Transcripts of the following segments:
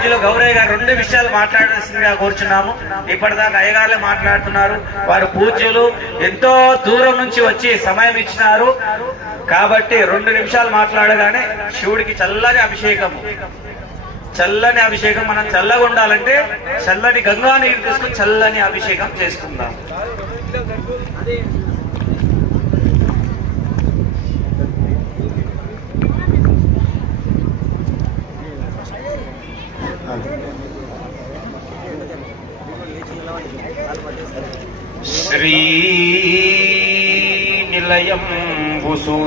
పూజలు గౌరయ్య గారు రెండు విషయాలు మాట్లాడాల్సిందిగా కోరుచున్నాము. ఇప్పటిదాకా అయ్యగారులే మాట్లాడుతున్నారు. వారు పూజ్యులు. ఎంతో దూరం నుంచి వచ్చి సమయం ఇచ్చినారు. కాబట్టి రెండు నిమిషాలు మాట్లాడగానే శివుడికి చల్లని అభిషేకము. చల్లని అభిషేకం మనం చల్లగా ఉండాలంటే చల్లని గంగా నీరు తీసుకుని చల్లని అభిషేకం చేసుకుందాం.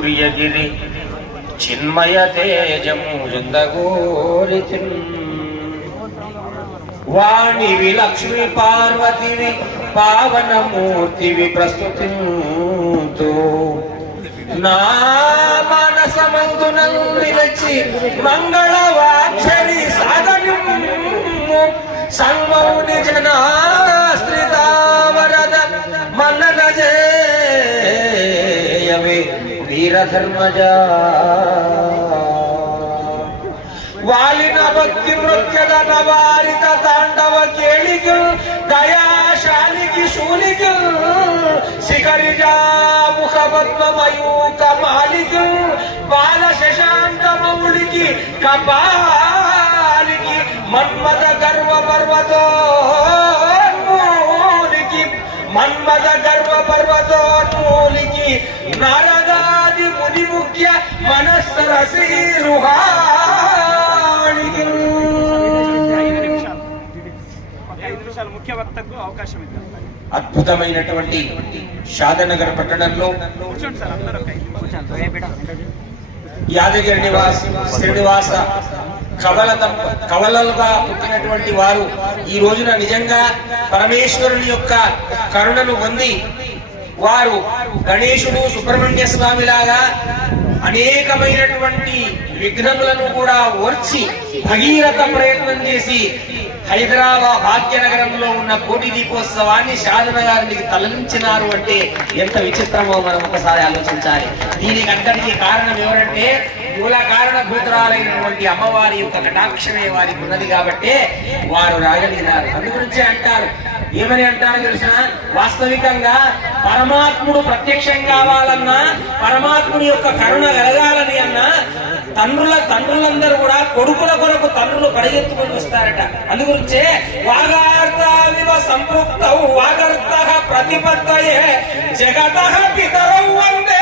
సూర్యగిరి చిన్మయ తేజము జందగోరి వాణివి లక్ష్మి పార్వతివి పావనమూర్తివి ప్రస్తుతి నా మనసమందున నిలచి మంగళవాక్షరి సాధనం సన్మౌని జనాశ్రితావరద मेरा धर्म जा। वालिन भक्ति मृत्यद नवारित तांडव केलिक दयाशाली की सूलिक सिकरी जा मुखबत्म मयूक मालिक, बाल शशांत मौलिक, कपालिक, मन्मद गर्व पर्वतो मौलिक मन्मद गर्व पर्वतो मौलिक नारद ಮುನಿ ಮುಖ್ಯ ಮನಸ್ಸರ ರುಹಾಳಿಗೆ ఐదు నిమిషాలు ఒక ఐదు నిమిషాలు ముఖ్య వక్తకు అవకాశం ఇద్దాం అద్భుతమైనటువంటి షాదనగర్ పట్టణంలో కూర్చోండి సార్ అందరూ ఒక ఐదు నిమిషాలు. యాదగిరి నివాస్ శ్రీనివాస కవల దంప- కవలలుగా పుట్టినటువంటి వారు ఈ రోజున నిజంగా పరమేశ్వరుని యొక్క కరుణను పొంది వారు గణేశుడు సుబ్రహ్మణ్య స్వామి లాగా అనేకమైనటువంటి విఘ్నములను కూడా ఓర్చి భగీరథ ప్రయత్నం చేసి హైదరాబాద్ భాగ్యనగరంలో ఉన్న కోటి దీపోత్సవాన్ని షాదన గారికి తలలించినారు అంటే ఎంత విచిత్రమో మనం ఒకసారి ఆలోచించాలి. దీనికి అంతటికి కారణం ఎవరంటే మూల కారణ భూతురాలైనటువంటి అమ్మవారి యొక్క కటాక్షమే వారికి ఉన్నది కాబట్టి వారు రాగలిగినారు. అందుగురించే అంటారు ఏమని అంటారు తెలిసిన వాస్తవికంగా పరమాత్ముడు ప్రత్యక్షం కావాలన్నా పరమాత్ముని యొక్క కరుణ కలగాలని అన్నా తండ్రుల తండ్రులందరూ కూడా కొడుకుల కొరకు తండ్రులు పరిగెత్తుకొని వస్తారట. అందుగురించే వాగార్తావివ సంపృక్త వాగర్త ప్రతిపత్తయే జగత పితరౌ వందే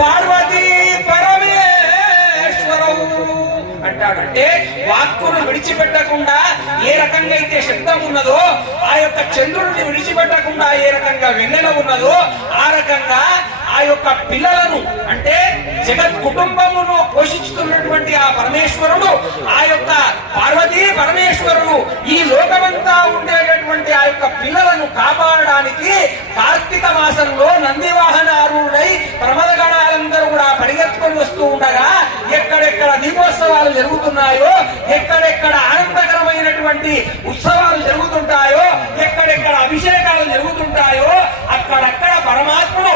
పార్వతీ పరమేశ్వరౌ అంటాడంటే వాక్కును విడిచిపెట్టకుండా ఏ రకంగా అయితే శబ్దం ఉన్నదో ఆ యొక్క చంద్రుడిని విడిచిపెట్టకుండా ఏ రకంగా వెన్నెల ఉన్నదో ఆ రకంగా ఆ యొక్క పిల్లలను అంటే జగత్ కుటుంబమును పోషిస్తున్నటువంటి ఆ పరమేశ్వరుడు ఆ యొక్క పార్వతీ పరమేశ్వరుడు ఈ లోకమంతా ఉండేటటువంటి ఆ యొక్క పిల్లలను కాపాడడానికి కార్తీక మాసంలో నంది వాహనారుడై ప్రమద గణాలందరూ కూడా పరిగెత్తుకొని వస్తూ ఉండగా ఎక్కడెక్కడ దీపోత్సవాలు జరుగుతున్నాయో ఎక్కడెక్కడ ఆనందకరమైనటువంటి ఉత్సవ జరుగుతుంటాయో ఎక్కడెక్కడ అభిషేకాలు జరుగుతుంటాయో అక్కడక్కడ పరమాత్ముడు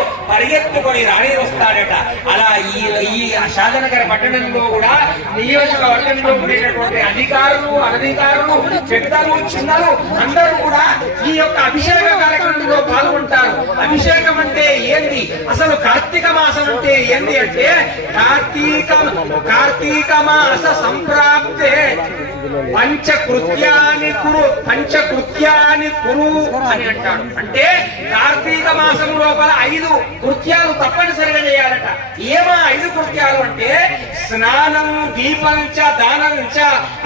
పరిగెత్తుకొని రాణి వస్తాడట. అలా ఈ ఈ శాదనగర పట్టణంలో కూడా నియోజకవర్గంలో ఉండేటటువంటి అధికారులు అనధికారులు పెద్దలు చిన్నలు అందరూ కూడా ఈ యొక్క అభిషేక కార్యక్రమంలో పాల్గొంటారు. అభిషేకం అంటే ఏంది? అసలు కార్తీక మాసం అంటే ఏంది అంటే కార్తీక కార్తీక మాస సంప్రాప్తే. పంచకృత్యాన్ని కురు పంచకృత్యాన్ని కురు అని అంటాడు. అంటే కార్తీక మాసం లోపల ఐదు కృత్యాలు తప్పనిసరిగా చేయాలట. ఏమా ఐదు కృత్యాలు అంటే స్నానం దీపం చ దానం చ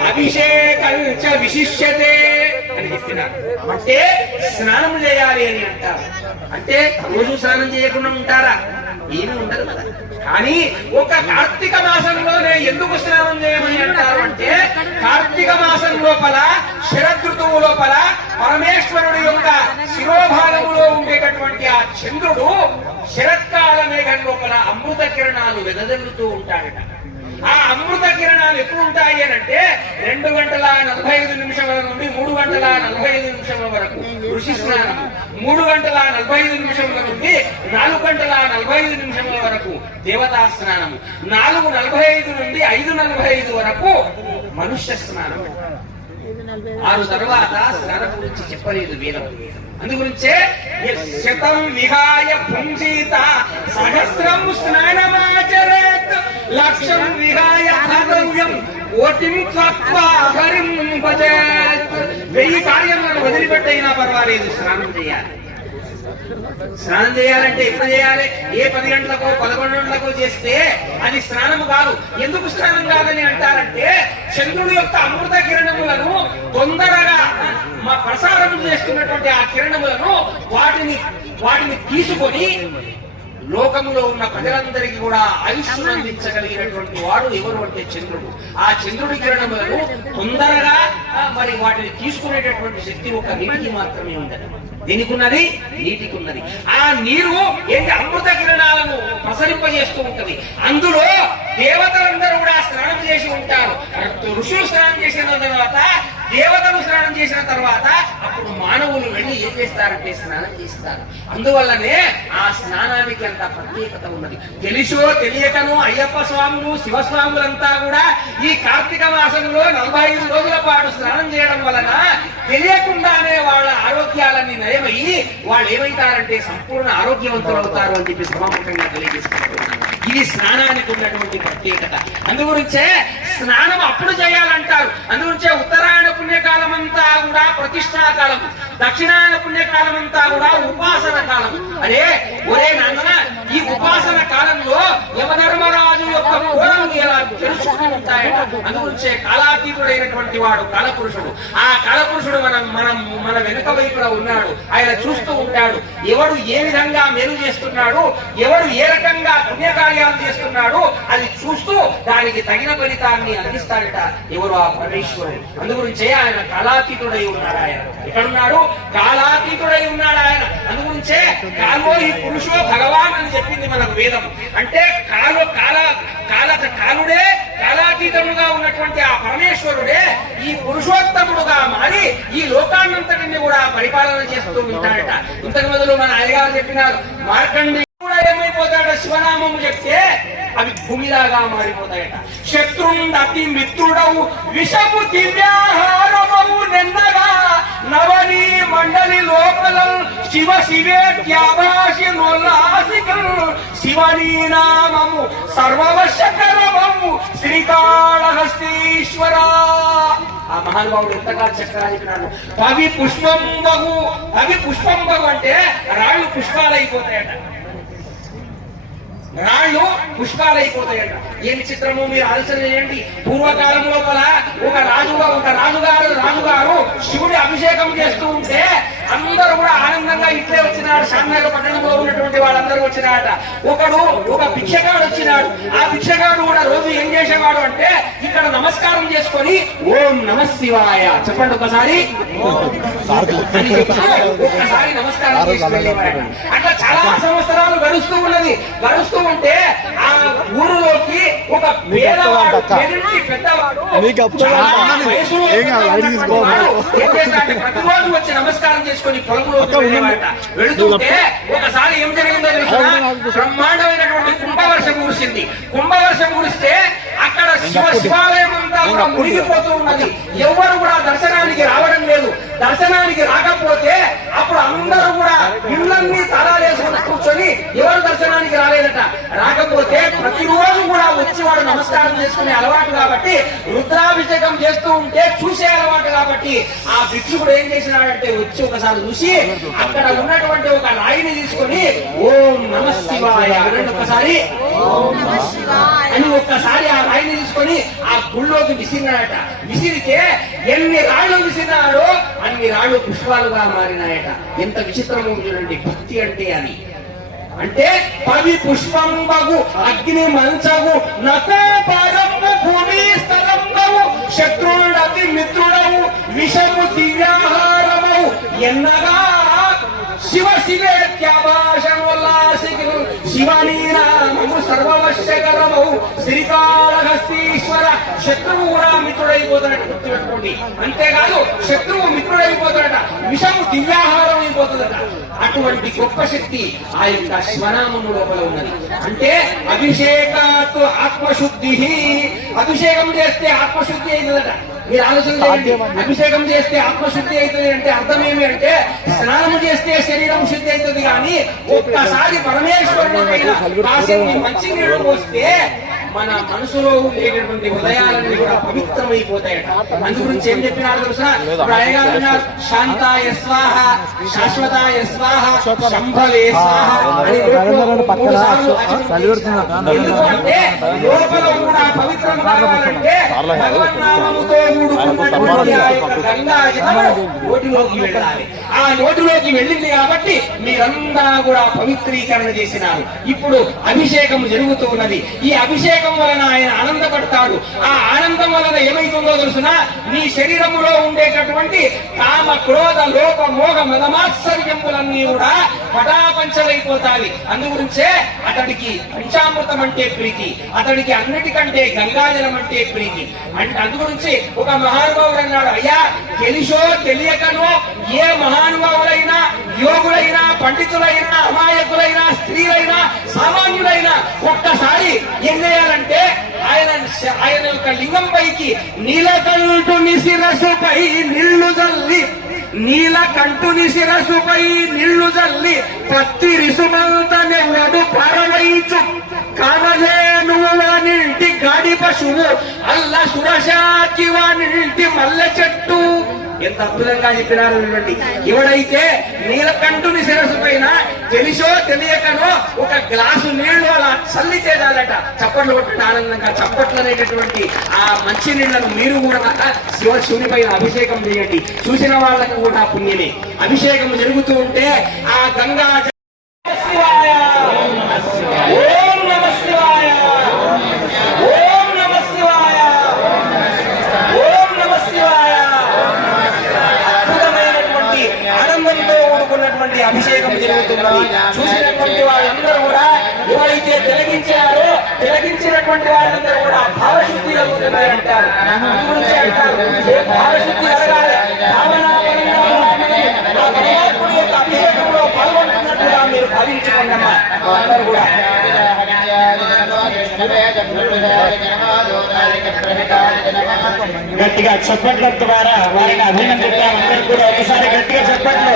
అభిషేకం చ విశిష్యతే అని చెప్పినారు. అంటే స్నానం చేయాలి అని అంటారు. అంటే రోజు స్నానం చేయకుండా ఉంటారా? ఏమి ఉండదు కదా. కానీ ఒక కార్తీక మాసంలోనే ఎందుకు స్నానం చేయమని అంటారు అంటే కార్తీక మాసం లోపల శరదృతువు లోపల పరమేశ్వరుడు యొక్క శిరోభాగములో ఉండేటటువంటి ఆ చంద్రుడు శరత్కాల మేఘం లోపల అమృత కిరణాలు వెదజల్లుతూ ఉంటాడట. ఆ అమృత కిరణాలు ఎప్పుడు ఉంటాయి అని అంటే రెండు గంటల నలభై ఐదు నిమిషముల నుండి మూడు గంటల నలభై ఐదు నిమిషముల వరకు ఋషి స్నానం. మూడు గంటల నలభై ఐదు నిమిషముల నుండి నాలుగు గంటల నలభై ఐదు నిమిషముల వరకు దేవతా స్నానము నాలుగు నలభై ఐదు నుండి ఐదు నలభై ఐదు వరకు మనుష్య స్నానం. ఆరు తర్వాత స్నానం గురించి చెప్పలేదు వేదం. అందుగురించే శతం విహాయ పుంజీత సహస్రం స్నానమాచరేత్ లక్షం విహాయ కర్తవ్యం కోటిం త్వక్వా హరిం భజేత్. వెయ్యి కార్యములను వదిలిపెట్టైనా పర్వాలేదు స్నానం చేయాలి. స్నానం చేయాలంటే ఎప్పుడు చేయాలి? ఏ పది గంటలకో పదకొండు గంటలకో చేస్తే అది స్నానము కాదు. ఎందుకు స్నానం కాదని అంటారంటే చంద్రుడి యొక్క అమృత కిరణములను తొందరగా మా ప్రసారం చేస్తున్నటువంటి ఆ కిరణములను వాటిని వాటిని తీసుకొని లోకములో ఉన్న ప్రజలందరికీ కూడా ఆయుష్ను అందించగలిగినటువంటి వాడు ఎవరు అంటే చంద్రుడు. ఆ చంద్రుడి కిరణములను తొందరగా మరి వాటిని తీసుకునేటటువంటి శక్తి ఒక నీటికి మాత్రమే ఉందట. దీనికి ఉన్నది నీటికి ఉన్నది ఆ నీరు ఏంటి? అమృత కిరణాలను ప్రసరింపజేస్తూ ఉంటది. అందులో దేవతలందరూ కూడా స్నానం చేసి ఉంటారు. ఋషులు స్నానం చేసిన తర్వాత దేవతలు స్నానం చేసిన తర్వాత అప్పుడు మానవులు వెళ్ళి ఏం చేస్తారంటే స్నానం చేస్తారు. అందువల్లనే ఆ స్నానానికి అంత ప్రత్యేకత ఉన్నది. తెలుసో తెలియటను అయ్యప్ప స్వాములు శివస్వాములంతా కూడా ఈ కార్తీక మాసంలో నలభై ఐదు రోజుల పాటు స్నానం చేయడం వలన తెలియకుండానే వాళ్ళ ఆరోగ్యాలన్నీ నయమయ్యి వాళ్ళు ఏమైతారంటే సంపూర్ణ ఆరోగ్యవంతులు అవుతారు అని చెప్పి సమాముఖంగా తెలియజేస్తున్నారు ఇది స్నానానికి ఉన్నటువంటి ప్రత్యేకత. అందుగురించే స్నానం అప్పుడు చేయాలంటారు. అందుగురించే ఉత్తరాయణ పుణ్యకాలం అంతా కూడా ప్రతిష్టా కాలం దక్షిణాయన పుణ్యకాలం అంతా కూడా ఉపాసన కాలం అదే ఒరే నాన్న ఈ ఉపాసన కాలంలో ఎవర ఉంటాయట. అందుగురించే కాలాతీతుడైనటువంటి వాడు కాలపురుషుడు. ఆ కాలపురుషుడు మనం మనం మన వెనుక వైపున ఉన్నాడు. ఆయన చూస్తూ ఉంటాడు. ఎవడు ఏ విధంగా మేలు చేస్తున్నాడు ఎవడు ఏ రకంగా పుణ్యకార్యాలు చేస్తున్నాడు అది చూస్తూ దానికి తగిన ఫలితాన్ని అందిస్తాడట ఎవరు ఆ పరమేశ్వరుడు. అందుగురించే ఆయన కాలాతీతుడై ఉన్నాడు ఆయన. ఎక్కడున్నాడు? కాలాతీతుడై ఉన్నాడు ఆయన. అందుగురించే కాలో ఈ పురుషో భగవాన్ అని చెప్పింది మనకు వేదం. అంటే కాలు కాల కాల కాలుడే కాలాతీతముగా ఉన్నటువంటి ఆ పరమేశ్వరుడే ఈ పురుషోత్తముడుగా మారి ఈ లోకాన్నంతటిని కూడా పరిపాలన చేస్తూ ఉంటాడట. ఇంతకు మొదలు మన అయ్యగారు చెప్పినారు మార్కండి కూడా ఏమైపోతాడట? శివనామము చెప్తే అవి భూమిలాగా మారిపోతాయట. శత్రుండతి మిత్రుడవు విషపు దివ్యాహారమవు నిన్నగా నవని మండలి శివ శివే శివేత్యాభాషి నొల్లాసికం శివనీ నామము సర్వవశకరమము. శ్రీకాళహస్తీశ్వర. ఆ మహానుభావుడు ఎంతగా చక్కగా చెప్పినాడు కవి పుష్పంబగు కవి పుష్పంబగు అంటే రాళ్ళు పుష్పాలైపోతాయట. రాళ్ళు పుష్పాలైపోతాయంట. ఏమి చిత్రము మీరు ఆలోచన చేయండి. పూర్వకాలం లోపల ఒక రాజుగా ఒక రాజుగారు రాముగారు శివుడి అభిషేకం చేస్తూ ఉంటే అందరూ కూడా ఆనందంగా ఇట్లే వచ్చినాడు శాంతనగర్ పట్టణంలో ఉన్నటువంటి వాళ్ళందరూ వచ్చినారట. ఒకడు ఒక భిక్షగాడు వచ్చినాడు. ఆ భిక్షగాడు కూడా రోజు ఏం చేసేవాడు అంటే ఇక్కడ నమస్కారం చేసుకొని ఓం నమ శివాయ. చెప్పండి ఒకసారి. అని ఒక్కసారి నమస్కారం చేసుకునేవాడు అట్లా చాలా సంవత్సరాలు గడుస్తూ ఉన్నది. గడుస్తూ ఉంటే ఆ ఊరిలోకి ఒక పేదవాడు పెద్దవాడు నీకు ప్రతిరోజు వచ్చి నమస్కారం చేసుకొని. వెళ్ళేవాడట వెళుతుంటే ఒకసారి ఏం జరిగిందో బ్రహ్మాండమైనటువంటి కుంభవర్షం కురిసింది. కుంభవర్షం కురిస్తే అక్కడ శివ శివాలయం అంతా కూడా మునిగిపోతూ ఉన్నది. ఎవరు కూడా దర్శనానికి రావడం లేదు. దర్శనానికి రాకపోతే అప్పుడు అందరూ కూడా ఇళ్ళన్నీ తలాలేసుకుని కూర్చొని ఎవరు దర్శనానికి రాలేదట. రాకపోతే ప్రతిరోజు కూడా వచ్చి వాడు నమస్కారం చేసుకునే అలవాటు కాబట్టి రుద్రాభిషేకం చేస్తూ ఉంటే చూసే అలవాటు కాబట్టి ఆ భిక్షుకుడు ఏం చేసినాడంటే వచ్చి ఒకసారి చూసి అక్కడ ఉన్నటువంటి ఒక రాయిని తీసుకొని ఓం నమ శివాయ ఒకసారి అని ఒక్కసారి ఆ రాయిని తీసుకొని ఆ గుళ్ళోకి విసిరినాడట విసిరితే ఎన్ని రాళ్ళు విసిరినాడో అన్ని రాళ్ళు పుష్పాలుగా మారినాయట. ఎంత విచిత్రమో చూడండి భక్తి అంటే అని అంటే పవి పుష్పంబగు అగ్ని మంచగు నకో భూమి స్థలంబవు శత్రువుడతి మిత్రుడవు విషము దివ్యాహారమవు ఎన్నగా శివ శివేత్యాభాషణోల్లాసికు శివనీ నామము సర్వవశ్యకరము శ్రీకాళహస్తీశ్వర శత్రువు కూడా మిత్రుడైపోతాడట గుర్తుపెట్టుకోండి అంతేకాదు శత్రువు మిత్రుడైపోతాడట విషము దివ్యాహారం అయిపోతుందట అటువంటి గొప్ప శక్తి ఆ యొక్క శివనామము లోపల ఉన్నది. అంటే అభిషేకాత్ ఆత్మశుద్ధి అభిషేకం చేస్తే ఆత్మశుద్ధి అవుతుందట మీరు ఆలోచన అభిషేకం చేస్తే ఆత్మశుద్ధి అవుతుంది అంటే అర్థం ఏమి అంటే స్నానం చేస్తే శరీరం శుద్ధి అవుతుంది కానీ ఒక్కసారి కాసిన్ని మంచి నీళ్ళు పోస్తే మన మనసులో ఉండేటటువంటి హృదయాలన్నీ కూడా పవిత్రమైపోతాయట. అందు గురించి ఏం చెప్పినారు తెలుసా? శాంతాయ స్వాహ శాశ్వతాయ స్వాహ శంభవే స్వాహ అని మూడు- మూడు సార్లు ఆచరించారు. ఎందుకు అంటే లోపల కూడా పవిత్రం కావాలంటే భగవన్నామముతో గంగా నోటిలోకి వెళ్ళాలి. ఆ నోటిలోకి వెళ్ళింది కాబట్టి మీరంతా కూడా పవిత్రీకరణ చేసినారు. ఇప్పుడు అభిషేకం జరుగుతూ ఉన్నది ఈ అభిషేకం వలన ఆయన ఆనందపడతాడు. ఆ ఆనందం వలన ఏమైతుందో తెలుసిన? నీ శరీరములో ఉండేటటువంటి కామ క్రోధ లోప మోగ మదమాత్సర్యములన్నీ కూడా పటాపంచలైపోతాయి అందుగురించే అతడికి పంచామృతం అంటే ప్రీతి అతడికి అన్నిటికంటే గంగాజలం అంటే ప్రీతి. అంటే అందుగురించి ఒక మహానుభావుడు అన్నాడు అయ్యా తెలిసో తెలియకనో ఏ మహానుభావులైనా యోగులైనా పండితులైనా అమాయకులైనా స్త్రీలైనా సామాన్యులైనా ఒక్క ఏం చేయాలంటే ఆయన ఆయన యొక్క లింగం పైకి నీలకంఠుని శిరసుపై నిల్లు జల్లి నీలకంఠుని శిరసుపై నిల్లు జల్లి పత్తి రిసుమంత నెవ్వడు పరవైచు కామధేనువు వానింటి గాడి పశువు అల్ల సురశాకి వానింటి మల్లె చెట్టు. ఎంత అద్భుతంగా చెప్పినారు చూడండి ఎవడైతే నీలకంఠుని శిరస్సు పైన తెలిసో తెలియకనో ఒక గ్లాసు నీళ్ళు అలా చల్లితే చేయాలట చప్పట్లు కొట్టడం ఆనందంగా చప్పట్లు అనేటటువంటి ఆ మంచి నీళ్ళను మీరు కూడా శివ శివుని పైన అభిషేకం చేయండి. చూసిన వాళ్ళకు కూడా పుణ్యమే. అభిషేకం జరుగుతూ ఉంటే ఆ గంగా శివాయ ఓం నమ శివాయ ఓం నమ శివాయ ఓం నమ శివాయ అద్భుతమైనటువంటి ఆనందంతో కూడుకున్నటువంటి అభిషేకం జరుగుతున్నది. చూసినటువంటి వాళ్ళందరూ కూడా ఎవరైతే తిలగించారో తిలగించినటువంటి వాళ్ళందరూ కూడా భావశుద్ధి భావశుద్ధి కలగాలి? పరమాత్ముడి యొక్క అభిషేకంలో పాల్గొంటున్నట్టుగా మీరు అందరూ కూడా. గట్టిగా చప్పట్ల ద్వారా వారిని అభినందిద్దాం. అందరికీ కూడా ఒకసారి గట్టిగా చప్పట్లు.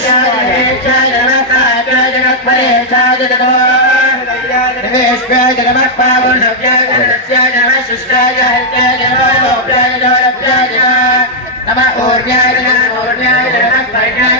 నమః పరశాయ హేచాయ నమః కాయాయ నమః పరేశాయ నమః నివేశ్వాయ నమః పావనవ్యాయ నమస్యాయ నమః శిష్టాయ హర్యాయ నమః లోప్యాయ నమః రప్యాయ నమః నమ ఊర్వ్యాయ నమః ఊర్వ్యాయ నమః పర్యాయ